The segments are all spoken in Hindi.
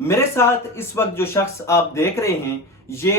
मेरे साथ इस वक्त जो शख्स आप देख रहे हैं, ये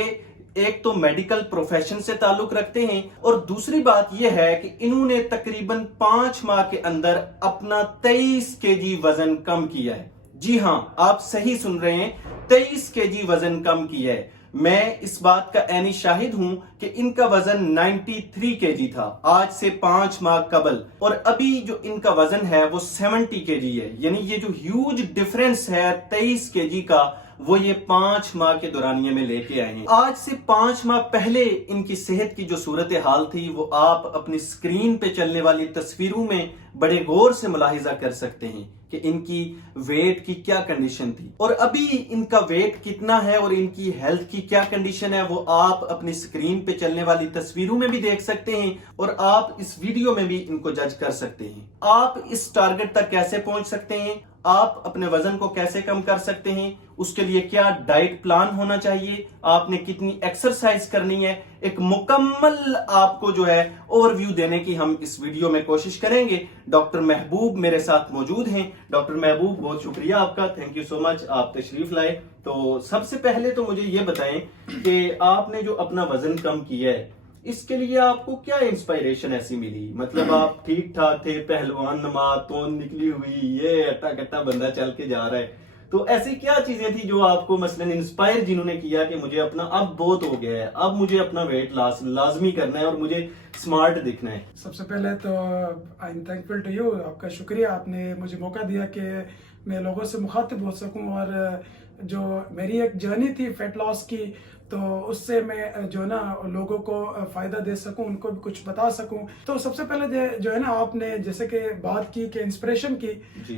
एक तो मेडिकल प्रोफेशन से ताल्लुक रखते हैं और दूसरी बात यह है कि इन्होंने तकरीबन 5 माह के अंदर अपना 23 केजी वजन कम किया है। जी हां, आप सही सुन रहे हैं, 23 केजी वजन कम किया है। मैं इस बात का ऐनी शाहिद हूं कि इनका वजन 93 केजी था आज से 5 माह कबल, और अभी जो इनका वजन है वो 70 केजी है। यानी ये जो ह्यूज डिफरेंस है 23 केजी का, वो ये 5 माह के दौरानिये में लेके आए हैं। आज से 5 माह पहले इनकी सेहत की जो सूरत हाल थी वो आप अपनी स्क्रीन पे चलने वाली तस्वीरों में बड़े गौर से मुलाहिजा कर सकते हैं कि इनकी वेट की क्या कंडीशन थी और अभी इनका वेट कितना है और इनकी हेल्थ की क्या कंडीशन है, वो आप अपनी स्क्रीन पे चलने वाली तस्वीरों में भी देख सकते हैं और आप इस वीडियो में भी इनको जज कर सकते हैं। आप इस टारगेट तक कैसे पहुंच सकते हैं, आप अपने वजन को कैसे कम कर सकते हैं, उसके लिए क्या डाइट प्लान होना चाहिए, आपने कितनी एक्सरसाइज करनी है, एक मुकम्मल आपको जो है ओवरव्यू देने की हम इस वीडियो में कोशिश करेंगे। डॉक्टर महबूब मेरे साथ मौजूद हैं। डॉक्टर महबूब, बहुत शुक्रिया आपका, थैंक यू सो मच, आप तशरीफ लाए। तो सबसे पहले तो मुझे ये बताएं कि आपने जो अपना वजन कम किया है, इसके लिए आपको क्या इंस्पायरेशन ऐसी मिली? मतलब आप ठीक ठाक थे, पहलवान नमाज तोन निकली हुई, ये अट्टा कट्टा बंदा चल के जा रहा है, तो ऐसी क्या चीजें थी जो आपको मसलन इंस्पायर जिन्होंने किया कि मुझे अपना अब बहुत हो गया है, अब मुझे अपना वेट लाजमी करना है और मुझे स्मार्ट दिखना है? सबसे पहले तो I am thankful to you, आपका शुक्रिया, आपने मुझे मौका दिया कि मैं लोगों से मुखातिब हो सकूं और जो मेरी एक जर्नी थी फैट लॉस की, तो उससे मैं जो है ना लोगों को फायदा दे सकूं, उनको भी कुछ बता सकूं। तो सबसे पहले जो है ना आपने जैसे कि बात की कि इंस्पिरेशन की,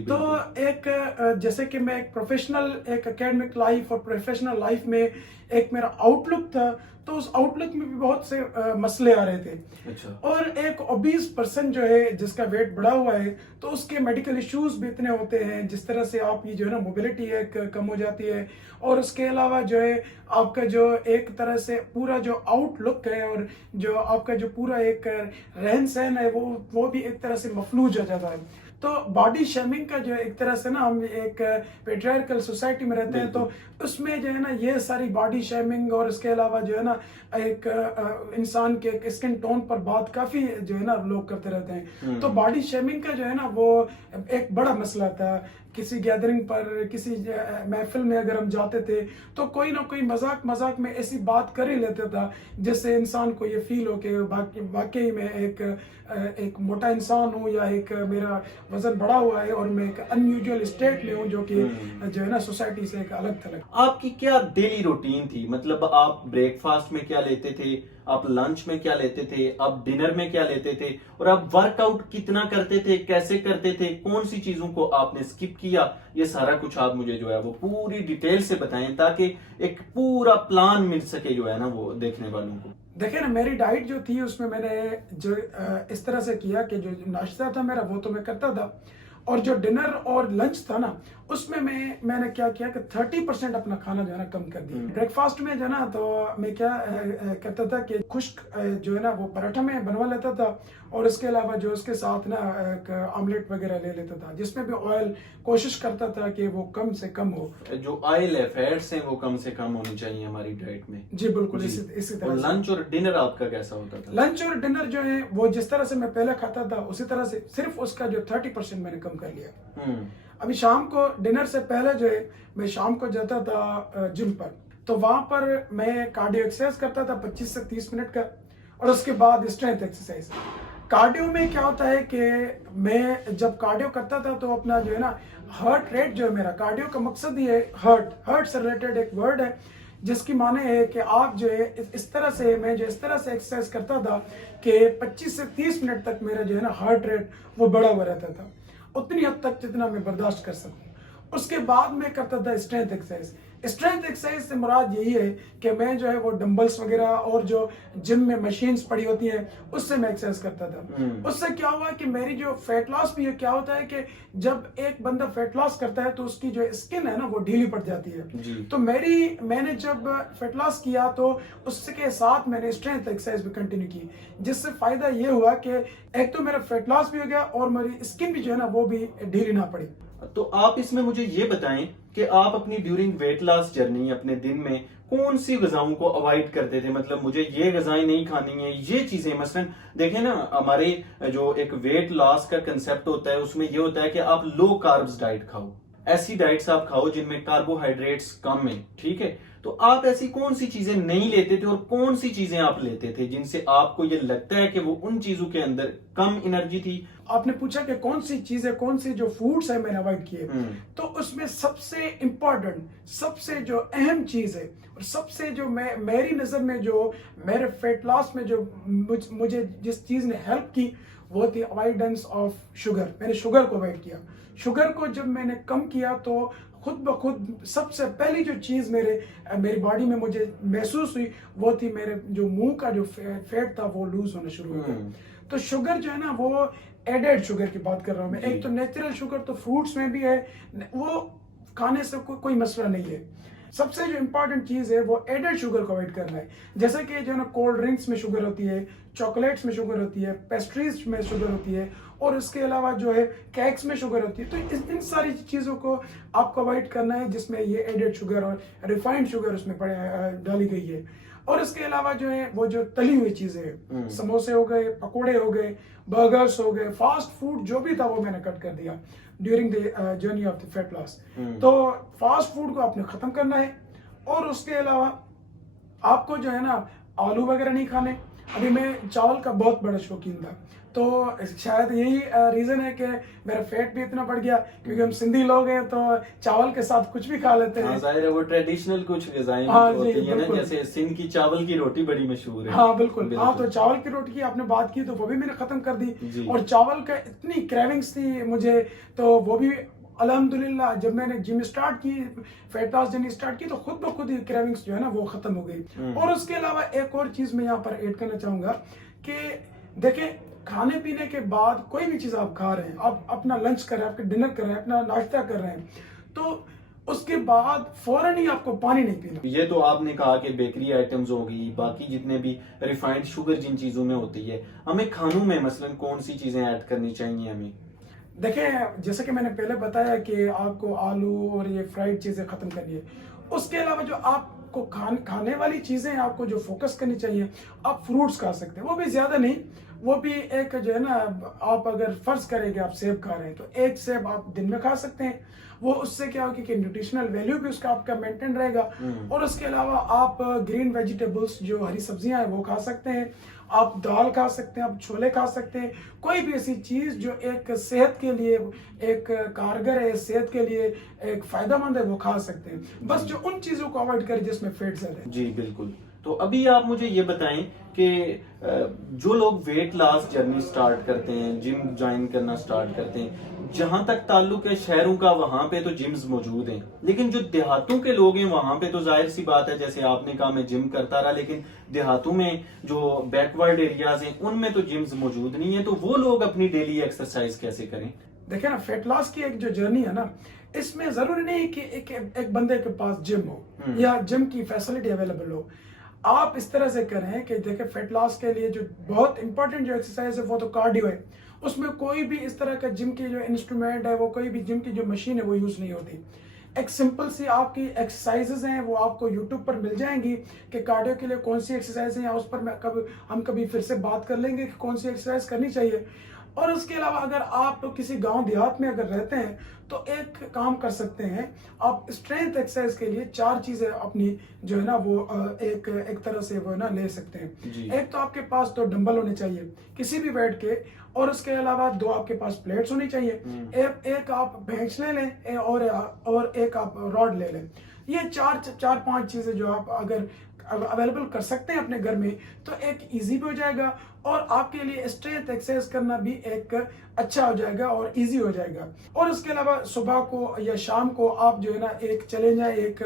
तो एक जैसे कि मैं एक प्रोफेशनल, एक एकेडमिक लाइफ और प्रोफेशनल लाइफ में एक मेरा आउटलुक था, तो उस आउटलुक में भी बहुत से मसले आ रहे थे। अच्छा। और एक ओबीस पर्सन जो है जिसका वेट बढ़ा हुआ है, तो उसके मेडिकल इश्यूज भी इतने होते हैं, जिस तरह से आपकी जो है ना मोबिलिटी है कम हो जाती है, और उसके अलावा जो है आपका जो एक तरह से पूरा जो आउटलुक है और जो आपका जो पूरा एक रहन सहन है वो भी एक तरह से मफलूज हो जाता है। तो बॉडी शेमिंग का जो एक तरह से ना हम एक पेट्रियार्कल सोसाइटी में रहते हैं, तो उसमें जो है ना ये सारी बॉडी शेमिंग और इसके अलावा जो है ना एक इंसान के स्किन टोन पर बात काफी जो है ना लोग करते रहते हैं। तो बॉडी शेमिंग का जो है ना वो एक बड़ा मसला था। किसी गैदरिंग पर, किसी महफिल में अगर हम जाते थे तो कोई ना कोई मजाक में ऐसी बात कर ही लेता था जिससे इंसान को ये फील हो कि वाकई में एक मोटा इंसान हूँ या एक मेरा वजन बढ़ा हुआ है और मैं एक अनयूजुअल स्टेट में हूँ, जो कि जो है ना सोसाइटी से एक अलग थलग। आपकी क्या डेली रूटीन थी? मतलब आप ब्रेकफास्ट में क्या लेते थे, आप लंच में क्या लेते थे, आप डिनर में क्या लेते थे, और आप वर्कआउट कितना करते थे, कैसे करते थे, कौन सी चीजों को आपने स्किप किया, ये सारा कुछ आप मुझे जो है वो पूरी डिटेल से बताएं ताकि एक पूरा प्लान मिल सके जो है ना वो देखने वालों को। देखिए ना, मेरी डाइट जो थी उसमें मैंने जो इस तरह से किया कि जो नाश्ता था मेरा वो तो मैं करता था, और जो डिनर और लंच था ना उसमें मैंने क्या किया कि 30% अपना खाना जो है ना कम कर दिया। ब्रेकफास्ट में जो है ना तो मैं क्या करता था कि खुश्क जो है ना वो पराठा में बनवा लेता था, और इसके अलावा जो उसके साथ ना एक ऑमलेट वगैरह ले लेता था, जिसमें भी ऑयल कोशिश करता था कि वो कम से कम हो। जो ऑयल है, फैट्स हैं, वो कम से कम होनी चाहिए हमारी डाइट में। जी बिल्कुल, इसी तरह। लंच और डिनर आपका कैसा होता था? लंच और डिनर जो है वो जिस तरह से मैं पहले खाता था उसी तरह से, सिर्फ उसका जो 30% मैंने कम कर लिया। अभी शाम को डिनर से पहले जो है मैं शाम को जाता था जिम पर, तो वहां पर मैं कार्डियो एक्सरसाइज करता था 25 से 30 मिनट का, और उसके बाद स्ट्रेंथ एक्सरसाइज। कार्डियो में क्या होता है कि मैं जब कार्डियो करता था तो अपना जो है ना हार्ट रेट, जो है मेरा कार्डियो का मकसद ही है हार्ट से रिलेटेड एक वर्ड है जिसकी माने है कि आप जो है इस तरह से, मैं जो इस तरह से एक्सरसाइज करता था कि 25 से 30 मिनट तक मेरा जो है ना हार्ट रेट वो बढ़ा हुआ रहता था, उतनी हद तक जितना मैं बर्दाश्त कर सकूं। उसके बाद मैं करता था स्ट्रेंथ एक्सरसाइज। स्ट्रेंथ एक्सरसाइज से मुराद यही है कि मैं जो है वो डंबल्स वगैरह और जो जिम में मशीन्स पड़ी होती हैं उससे मैं एक्सरसाइज करता था। उससे क्या हुआ कि मेरी जो फैट लॉस भी है, क्या होता है कि जब एक बंदा फैट लॉस करता है तो उसकी जो स्किन है ना वो ढीली पड़ जाती है। तो मैंने जब फैट लॉस किया तो उसके साथ मैंने स्ट्रेंथ एक्सरसाइज भी कंटिन्यू की, जिससे फायदा ये हुआ कि एक तो मेरा फैट लॉस भी हो गया और मेरी स्किन भी जो है ना वो भी ढीली ना पड़ी। तो आप इसमें मुझे ये बताएं कि आप अपनी ड्यूरिंग वेट लॉस जर्नी अपने दिन में कौन सी गजाओं को अवॉइड करते थे, मतलब मुझे ये गजाएं नहीं खानी है, ये चीजें मसलन देखें ना, हमारे जो एक वेट लॉस का कंसेप्ट होता है उसमें ये होता है कि आप लो कार्ब्स डाइट खाओ, ऐसी डाइट्स आप खाओ जिनमें कार्बोहाइड्रेट्स कम है, ठीक है। तो आप ऐसी कौन सी चीजें नहीं लेते थे और कौन सी चीजें आप लेते थे जिनसे आपको ये लगता है कि वो उन चीजों के अंदर कम एनर्जी थी? आपने पूछा कि कौन सी चीजें, कौन सी जो फूड्स है मैंने अवॉइड किए, तो उसमें सबसे इंपॉर्टेंट, सबसे जो अहम चीज है और सबसे जो मेरी नजर में जो मेरे फेट लॉस में जो मुझे जिस चीज ने हेल्प की वो थी अवॉइडेंस ऑफ शुगर। मैंने शुगर को अवॉइड किया। शुगर को जब मैंने कम किया तो खुद ब खुद सबसे पहली जो चीज मेरी बॉडी में मुझे महसूस हुई वो थी मेरे जो मुंह का जो फैट था वो लूज होना शुरू हो गया। तो शुगर जो है ना, वो एडेड शुगर की बात कर रहा हूँ मैं। एक तो नेचुरल शुगर तो फ्रूट्स में भी है, वो खाने से कोई मसला नहीं है। सबसे जो इम्पोर्टेंट चीज है वो एडेड शुगर को अवॉइड करना है। जैसे कि जो है ना कोल्ड ड्रिंक्स में शुगर होती है, चॉकलेट्स में शुगर होती है, पेस्ट्रीज में शुगर होती है और इसके अलावा जो है केक्स में शुगर होती है। तो इन सारी चीजों को आपको अवॉइड करना है जिसमें ये एडेड शुगर और रिफाइंड शुगर उसमें डाली गई है। और इसके अलावा जो है वो जो तली हुई चीजें हैं, समोसे हो गए, पकोड़े हो गए, बर्गर्स हो गए, फास्ट फूड जो भी था वो मैंने कट कर दिया during the journey of the fat loss. तो फास्ट फूड को आपने खत्म करना है। और उसके अलावा आपको जो है ना आलू वगैरह नहीं खाने। अभी मैं चावल का बहुत बड़ा शौकीन था, तो शायद यही रीजन है कि मेरा फैट भी इतना बढ़ गया, क्योंकि हम सिंधी लोग हैं तो चावल के साथ कुछ भी खा लेते हैं। हाँ, जाहिर है वो ट्रेडिशनल कुछ ग़िज़ाएं होती है ना, जैसे सिंध की चावल की रोटी बड़ी मशहूर है। हाँ बिल्कुल। हाँ, तो चावल की रोटी की आपने बात की तो वो भी मैंने खत्म कर दी। और चावल का इतनी क्रेविंग्स थी मुझे, तो वो भी अल्हम्दुलिल्लाह जब मैंने जिम स्टार्ट की, फैट लॉस जर्नी स्टार्ट की, तो खुद ब खुद ये क्रेविंग्स जो है ना वो खत्म हो गई। और उसके अलावा एक और चीज मैं यहाँ पर ऐड करना चाहूंगा कि देखें, खाने पीने के बाद कोई भी चीज आप खा रहे हैं, आप अपना लंच कर रहे हैं, आपके डिनर कर रहे हैं, अपना नाश्ता कर रहे हैं, तो उसके बाद फौरन ही आपको पानी नहीं पीना। ये तो आपने कहा कि बेकरी आइटम्स होगी, बाकी जितने भी रिफाइंड शुगर जिन चीजों में होती है, हमें खानों में मसलन कौन सी चीजें ऐड करनी चाहिए हमें? देखें, जैसे कि मैंने पहले बताया कि आपको आलू और ये फ्राइड चीजें खत्म करनी है। उसके अलावा जो आपको खाने वाली चीजें आपको जो फोकस करनी चाहिए, आप फ्रूट्स खा सकते हैं, वो भी ज्यादा नहीं, वो भी एक जो है ना, आप अगर फर्ज करें कि आप सेब खा रहे हैं तो एक सेब आप दिन में खा सकते हैं। वो उससे क्या होगा कि न्यूट्रिशनल वैल्यू भी उसका आपका मेंटेन रहेगा। और उसके अलावा आप ग्रीन वेजिटेबल्स जो हरी सब्जियां हैं वो खा सकते हैं, आप दाल खा सकते हैं, आप छोले खा सकते हैं, कोई भी ऐसी चीज जो एक सेहत के लिए एक कारगर है, सेहत के लिए एक फायदेमंद है, वो खा सकते हैं। बस जो उन चीजों को अवॉइड करें जिसमें फैट ज्यादा है। जी बिल्कुल। तो अभी आप मुझे ये बताएं कि जो लोग वेट लॉस जर्नी स्टार्ट करते हैं, जिम ज्वाइन करना स्टार्ट करते हैं, जहां तक ताल्लुक है शहरों का, वहां पे तो जिम्स मौजूद हैं, लेकिन जो देहातों के लोग हैं वहां पे तो जाहिर सी बात है, जैसे आपने कहा मैं जिम करता रहा, लेकिन देहातों में जो बैकवर्ड एरियाज हैं उनमें तो जिम्स मौजूद नहीं है। तो वो लोग अपनी डेली एक्सरसाइज कैसे करें? देखिए ना, फेट लॉस की एक जो जर्नी है ना, इसमें जरूरी नहीं कि एक बंदे के पास जिम हो या जिम की फैसिलिटी अवेलेबल हो। आप इस तरह से करें कि देखिए, फेट लॉस के लिए जो बहुत इंपॉर्टेंट जो एक्सरसाइज है वो तो कार्डियो है। उसमें कोई भी इस तरह का जिम की जो इंस्ट्रूमेंट है, वो कोई भी जिम की जो मशीन है वो यूज नहीं होती। एक सिंपल सी आपकी एक्सरसाइजेज हैं, वो आपको यूट्यूब पर मिल जाएंगी कि कार्डियो के लिए कौन सी एक्सरसाइज है, या उस पर हम कभी फिर से बात कर लेंगे कि कौन सी एक्सरसाइज करनी चाहिए। और उसके अलावा अगर आप किसी गांव देहात में अगर रहते हैं तो एक काम कर सकते हैं, आप स्ट्रेंथ एक्सरसाइज के लिए 4 चीजें अपनी जो है ना वो एक तरह से वो ना ले सकते हैं। एक तो आपके पास तो डंबल होने चाहिए किसी भी वेट के, और उसके अलावा 2 आपके पास प्लेट्स होनी चाहिए। एक आप बेंच ले लें और एक आप रॉड ले लें। ये 4-5 चीजें जो आप अगर अवेलेबल कर सकते हैं अपने घर में, तो एक इजी भी हो जाएगा और आपके लिए स्ट्रेंथ एक्सरसाइज करना भी एक अच्छा हो जाएगा और इजी हो जाएगा। और उसके अलावा सुबह को या शाम को आप जो है ना एक चले जाए, एक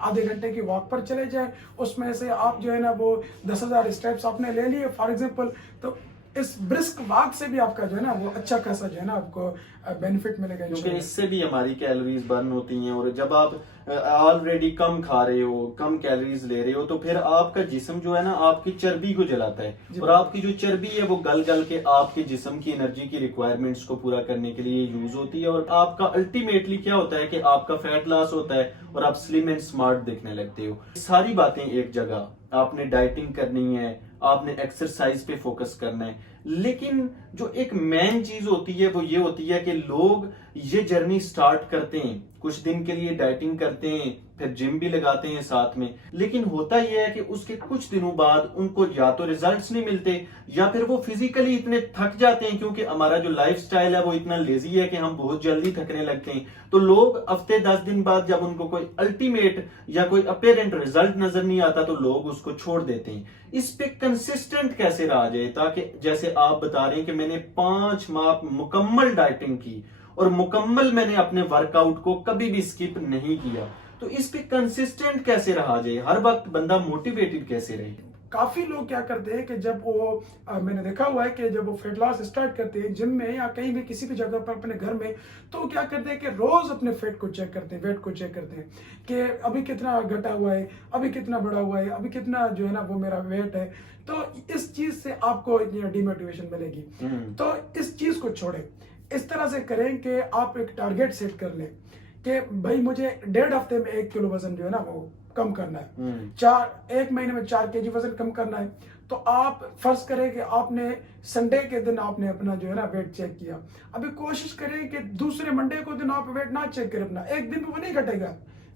आधे घंटे की वॉक पर चले जाए, उसमें से आप जो है ना वो 10,000 स्टेप्स आपने ले लिए फॉर एग्जाम्पल, तो इस ब्रिस्क वॉक से भी आपका जो है ना वो अच्छा खासा जो है ना आपको बेनिफिट मिलेगा, क्योंकि इससे भी हमारी कैलोरीज बर्न होती हैं। और जब आप ऑलरेडी कम खा रहे हो, कम कैलोरीज ले रहे हो, तो फिर आपका जिस्म जो है ना आपकी चर्बी को जलाता है और आपकी जो चर्बी है वो गल गल के आपके जिस्म की एनर्जी की रिक्वायरमेंट्स को पूरा करने के लिए यूज होती है और आपका अल्टीमेटली क्या होता है कि आपका फैट लॉस होता है और आप स्लिम एंड स्मार्ट दिखने लगते हो। सारी बातें एक जगह, आपने डाइटिंग करनी है, आपने एक्सरसाइज पे फोकस करना है, लेकिन जो एक मेन चीज होती है वो ये होती है कि लोग ये जर्नी स्टार्ट करते हैं, कुछ दिन के लिए डाइटिंग करते हैं, फिर जिम भी लगाते हैं साथ में, लेकिन होता यह है कि उसके कुछ दिनों बाद उनको या तो रिजल्ट्स नहीं मिलते या फिर वो फिजिकली इतने थक जाते हैं, क्योंकि हमारा जो लाइफस्टाइल है वो इतना लेजी है कि हम बहुत जल्दी थकने लगते हैं। तो लोग हफ्ते 10 दिन बाद जब उनको कोई अल्टीमेट या कोई अपेरेंट रिजल्ट नजर नहीं आता तो लोग उसको छोड़ देते हैं। इस पे कंसिस्टेंट कैसे रहा जाए, ताकि जैसे आप बता रहे हैं कि मैंने 5 माह मुकम्मल डाइटिंग की और मुकम्मल मैंने अपने वर्कआउट को कभी भी स्किप नहीं किया, तो इस पे कंसिस्टेंट कैसे रहा जाए, हर वक्त बंदा मोटिवेटेड कैसे रहे? काफी लोग क्या करते हैं कि जब वो मैंने देखा हुआ है कि जब वो फेट लॉस स्टार्ट करते हैं जिम में या कहीं भी किसी भी जगह पर अपने घर में, तो वो क्या करते हैं कि रोज अपने फेट को चेक करते हैं, वेट को चेक करते हैं कि अभी कितना घटा हुआ है, अभी कितना बढ़ा हुआ है, अभी कितना जो है ना वो मेरा वेट है। तो इस चीज से आपको डिमोटिवेशन मिलेगी। तो इस चीज को छोड़े, इस तरह से करें कि आप एक टारगेट सेट कर लें कि भाई मुझे 1.5 हफ्ते में 1 किलो वजन जो है ना वो कम करना है, 1 महीने में 4 केजी वजन कम करना है। तो आप फर्ज करें कि आपने संडे के दिन आपने अपना जो है ना वेट चेक किया, अभी कोशिश करें कि दूसरे मंडे को दिन आप वेट ना चेक करें अपना, एक दिन में वो नहीं घटेगा।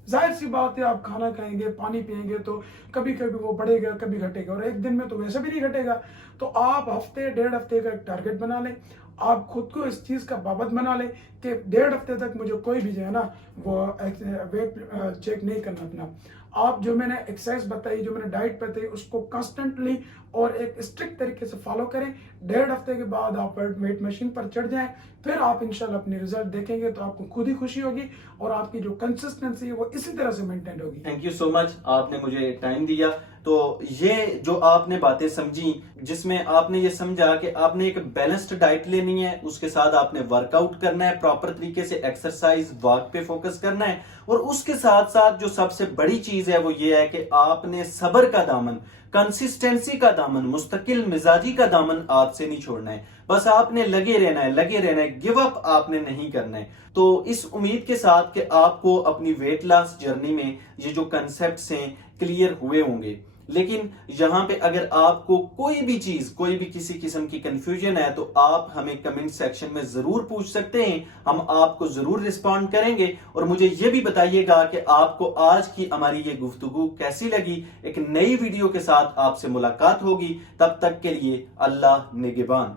जाहिर सी बात है, आप खाना खाएंगे, पानी पिएंगे तो कभी कभी वो बढ़ेगा, कभी घटेगा, और एक दिन में तो वैसे भी नहीं घटेगा। तो आप हफ्ते 1.5 हफ्ते का एक टारगेट बना लें, आप खुद को इस चीज का पाबंद बना लें कि 1.5 हफ्ते तक मुझे कोई भी जो है ना वो वेट चेक नहीं करना अपना। आप जो मैंने एक्सरसाइज बताई, जो मैंने डाइट बताई, उसको कॉन्स्टेंटली और एक स्ट्रिक्ट तरीके से फॉलो करें। 1.5 हफ्ते के बाद आप वेट मशीन पर चढ़ जाएं, फिर आप इंशाल्लाह अपने रिजल्ट देखेंगे तो आपको खुद ही खुशी होगी और आपकी जो कंसिस्टेंसी है वो इसी तरह से मेंटेन होगी। थैंक यू सो मच, आपने मुझे टाइम दिया। तो ये जो आपने बातें समझी, जिसमें आपने ये समझा कि आपने एक बैलेंस्ड डाइट लेनी है, उसके साथ आपने वर्कआउट करना है, प्रॉपर तरीके से एक्सरसाइज वॉक पे फोकस करना है, और उसके साथ साथ जो सबसे बड़ी चीज है वो ये है कि आपने सब्र का दामन, कंसिस्टेंसी का दामन, मुस्तकिल मिजाजी का दामन आज से नहीं छोड़ना है। बस आपने लगे रहना है, लगे रहना है, गिव अप आपने नहीं करना है। तो इस उम्मीद के साथ कि आपको अपनी वेट लॉस जर्नी में ये जो कंसेप्ट्स हैं क्लियर हुए होंगे। लेकिन यहाँ पे अगर आपको कोई भी चीज, कोई भी किसी किस्म की कंफ्यूजन है तो आप हमें कमेंट सेक्शन में जरूर पूछ सकते हैं, हम आपको जरूर रिस्पॉन्ड करेंगे। और मुझे ये भी बताइएगा कि आपको आज की हमारी ये गुफ्तगू कैसी लगी। एक नई वीडियो के साथ आपसे मुलाकात होगी, तब तक के लिए अल्लाह निगहबान।